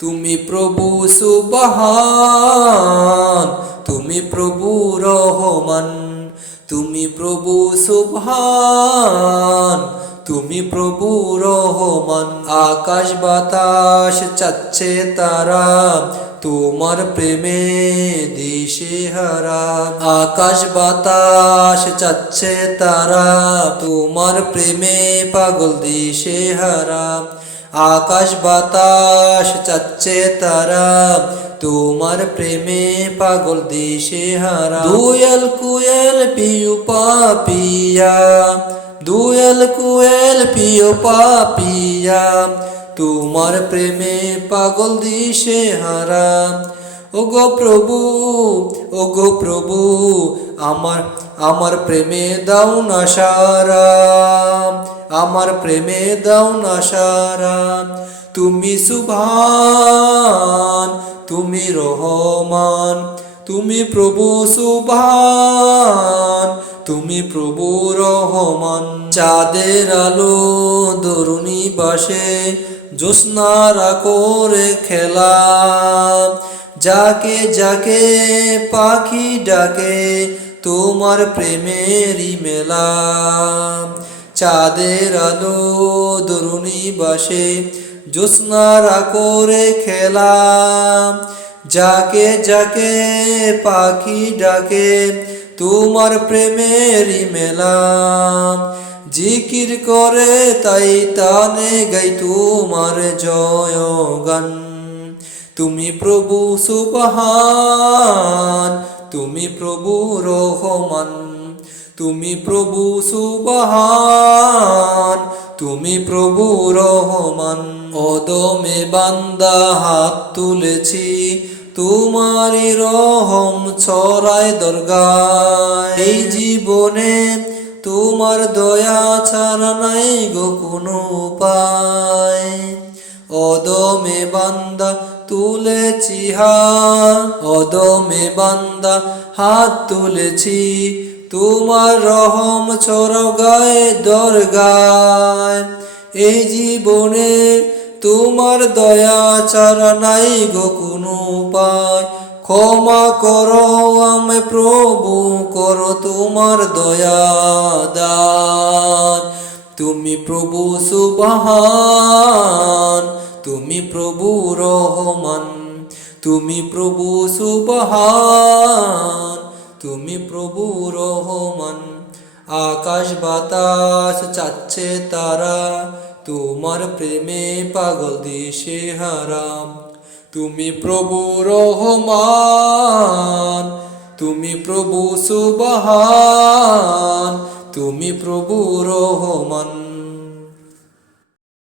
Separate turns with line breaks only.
তুমি প্রভু সুবহান, তুমি প্রভু রহমান, তুমি প্রভু সুবহান, তুমি প্রভু রহমান। আকাশ বাতাস চাচ্ছে তারা, তোমার প্রেমে দিশে হারা। আকাশ বাতাস চাচ্ছে তারা, তোমার প্রেমে পাগল দিশে হারা। আকাশ বাতাস চাচ্ছে তারা, তোমার প্রেমে পাগল দিশে হারা। দুয়েল কুয়েল পিউ পাপিয়া, দুয়েল কুয়েল পিও পাপিয়া, তোমার প্রেমে পাগল দিশে হারা। ও গো প্রভু ও গো প্রভু, আমার আমার প্রেমে দাও না সারা। আমার প্রেমে দাও না সারা। তুমি সুভান তুমি রহমান। তুমি প্রভু সুভান তুমি প্রভু রহমান। চাঁদের আলো দরুনি বাসে জ্যোৎস্নারা করে খেলা। যাকে যাকে পাখি ডাকে, তোমার প্রেমেরই মেলা। চাঁদের আলো দরুনি বাসে জ্যোৎস্নারা করে খেলা যাকে যাকে পাখি ডাকে, তোমার প্রেমেরই মেলা। জিকির করে তাই তানে গাই তোমার জয় গান। তুমি প্রভু সুবহান, তুমি প্রভু রহমান। তুমি প্রভু সুবহান, তুমি প্রভু রহমান। অদমে বান্দা হাত তুলেছি, তোমারই রহম ছড়ায় দরগায়। এই জীবনে তোমার দয়া ছাড়া নাই গো কোনো উপায়। অদমে বান্দা তুলেছি হাত অদমে বান্দা হাত তুলেছি তোমার রহম ছড়াও গায়ে দরগায়। এই জীবনে তোমার দয়া ছাড়া নাই গো কোনো উপায়। ক্ষমা করো আমি প্রভু, করো তোমার দয়া দান। তুমি প্রভু সুবাহান, তুমি প্রভু রহমান। তুমি প্রভু সুবহান। তুমি প্রভু রহমান, আকাশ বাতাস চাচ্ছে তারা, তোমার প্রেমে পাগল দিশে হারাম তুমি প্রভু রহমান, তুমি প্রভু সুবাহান, তুমি প্রভু রহমান।